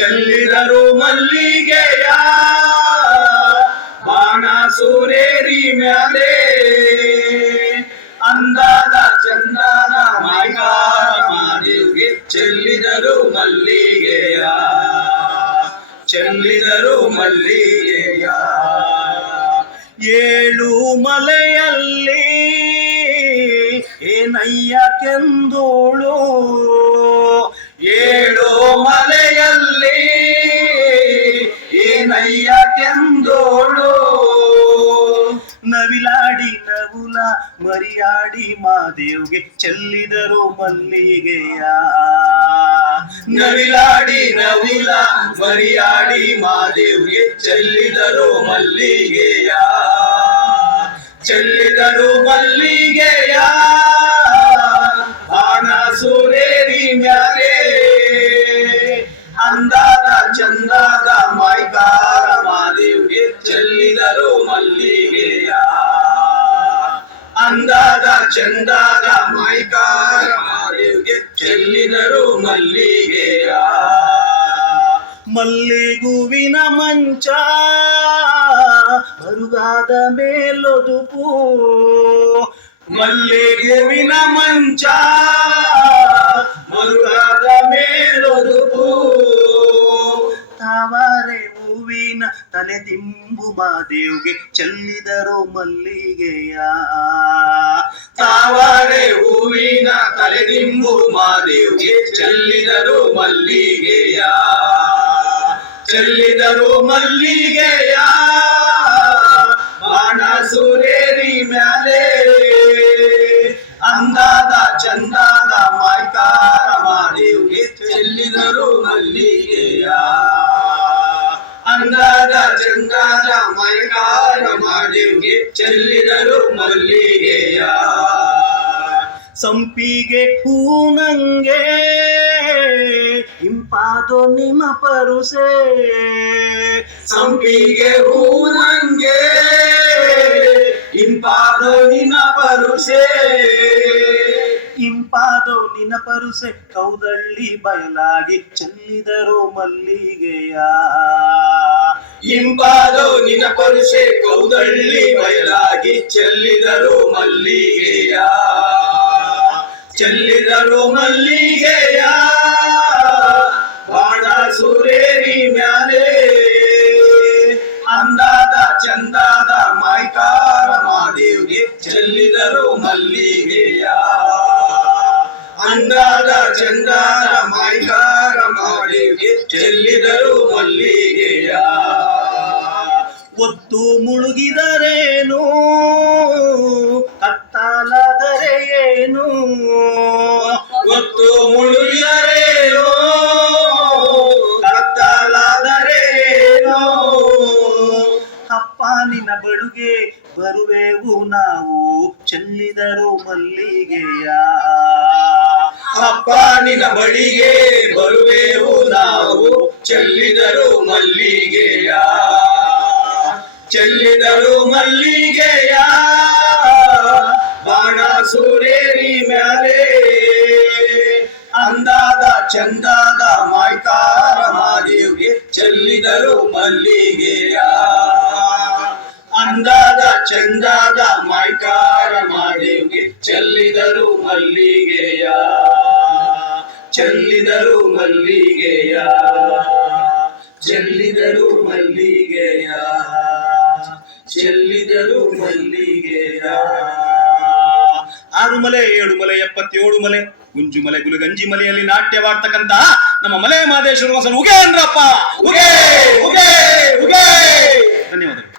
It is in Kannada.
ಚೆಲ್ಲಿದರು ಮಲ್ಲಿಗೆಯ ಬಾಣ ಸೂರೇರಿ ಮ್ಯಾಲೆ. ಅಂದಾದ ಚಂದಾದ ಮಾಯ್ಕಾರ ಮಾದೇವಿಗೆ ಚೆಲ್ಲಿದರು ಮಲ್ಲಿಗೆಯ. ಚೆಲ್ಲಿದರು ಮಲ್ಲಿಗೆಯ. ಏಳು ಮಲೆಯಲ್ಲಿ ಏನಯ್ಯ ಕೆಂದೋಳು ಮರಿಯಾಡಿ ಮಾದೇವ್ಗೆ ಚೆಲ್ಲಿದರು ಮಲ್ಲಿಗೆಯ ನವಿಲಾಡಿ ನವಿಲ ಮರಿಯಾಡಿ ಮಾದೇವ್ಗೆ ಚೆಲ್ಲಿದರು ಮಲ್ಲಿಗೆಯ ಚೆಲ್ಲಿದರು ಮಲ್ಲಿಗೆಯ ಚಂದಾದ ಮಾದೇವ್ಗೆ ಚೆಲ್ಲಿದರು ಮಲ್ಲಿಗೆಯ. ಮಲ್ಲಿಗುವಿನ ಮಂಚ ಮರುಗಾದ ಮೇಲೊದುಪು. ಮಲ್ಲಿಗುವಿನ ಮಂಚ ಮರುಗಾದ ಮೇಲೊದುಪು. ತಾವರೆ ಹೂವಿನ ತಲೆ ದಿಂಬು ಮಾದೇವ್ಗೆ ಚೆಲ್ಲಿದರು ಮಲ್ಲಿಗೆಯ. ತಾವರೆ ಹೂವಿನ ತಲೆ ದಿಂಬು ಮಾದೇವ್ಗೆ ಚೆಲ್ಲಿದರು ಮಲ್ಲಿಗೆಯ. ಚೆಲ್ಲಿದರು ಮಲ್ಲಿಗೆಯ. ಬಾಣ ಸುರೇರಿ ಮ್ಯಾಲೆ ಅಂದಾದ ಮೈಕಾರ ಮಾದೇವ್ಗೆ ಚೆಲ್ಲಿದರು ಮಲ್ಲಿಗೆಯ. ಸಂಪಿಗೆ ಹೂನಂಗೆ ಇಂಪಾದೋ ನಿಮ್ಮ ಪರುಸೆ. ಸಂಪಿಗೆ ಹೂನಂಗೆ ಇಂಪಾದೋ ನಿನ್ನ ಪರುಸೆ. ಇಂಪಾದೋ ನಿನ್ನ ಪರುಸೆ, ಕೌದಳ್ಳಿ ಬಯಲಾಗಿ ಚೆಲ್ಲಿದರು ಮಲ್ಲಿಗೆಯ. ಇಂಪಾದೋ ನಿನ್ನ ಕೊರಸೆ ಕೌದಳ್ಳಿ ಬಯಲಾಗಿ ಚೆಲ್ಲಿದರು ಮಲ್ಲಿಗೆಯ. ಚೆಲ್ಲಿದರು ಮಲ್ಲಿಗೆಯ. ಬಾಣ ಸುರೇರಿ ಮ್ಯಾಲೆ. ಅಂದಾದ ಚಂದಾದ ಮಾಯ್ಕಾರ ಮಾದೇವಿಗೆ ಚೆಲ್ಲಿದರು ಮಲ್ಲಿಗೆಯ. ಅಂದಾದ ಚಂದಾದ ಮಾಯ್ಕಾರ ಮಾದೇವ್ಗೆ ಚೆಲ್ಲಿದರು ಮಲ್ಲಿಗೆಯ. ಒತ್ತು ಮುಳುಗಿದರೇನು? ಕತ್ತಲಾದರೆ ಏನು ಒತ್ತು ಮುಳುಗಿದರೇನು? ಕತ್ತಲಾದರೆ ಏನು ಅಪ್ಪ ನಿನ್ನ ಬಳುಗೆ ಬರುವೆವು ನಾವು. ಚೆಲ್ಲಿದರು ಮಲ್ಲಿಗೆಯ. ಅಪ್ಪ ನಿನ್ನ ಬಳಿಗೆ ಬರುವೆವು ನಾವು. ಚೆಲ್ಲಿದರು ಮಲ್ಲಿಗೆಯ. ಚೆಲ್ಲಿದರು ಮಲ್ಲಿಗೆಯ ಬಾಣ ಸೂರೇರಿ ಮ್ಯಾಲೆ. ಅಂದಾದ ಚಂದಾದ ಮಾಯ್ಕಾರ ಮಾದೇವ್ಗೆ ಚೆಲ್ಲಿದಳು ಮಲ್ಲಿಗೆಯ. ಅಂದಾದ ಚಂದಾದ ಮಾಯ್ಕಾರ ಮಾದೇವ್ಗೆ ಚೆಲ್ಲಿದರು ಮಲ್ಲಿಗೆಯ. ಚೆಲ್ಲಿದರು ಮಲ್ಲಿಗೆಯ. ಚೆಲ್ಲಿದರು ಮಲ್ಲಿಗೆಯ. ಚೆಲ್ಲಿದರು ಮಲ್ಲಿಗೆ ಆರು ಮಲೆ ಏಳು ಮಲೆ ಎಪ್ಪತ್ತೇಳು ಮಲೆ ಗುಂಜು ಮಲೆ ಗುಲಗಂಜಿ ಮಲೆಯಲ್ಲಿ ನಾಟ್ಯವಾಡ್ತಕ್ಕಂತ ನಮ್ಮ ಮಲೆ ಮಾದೇಶ್ವರ ಉಗೆ ಅಂದ್ರಪ್ಪ ಉಗೆ ಉಗೆ ಉಗೆ. ಧನ್ಯವಾದಗಳು.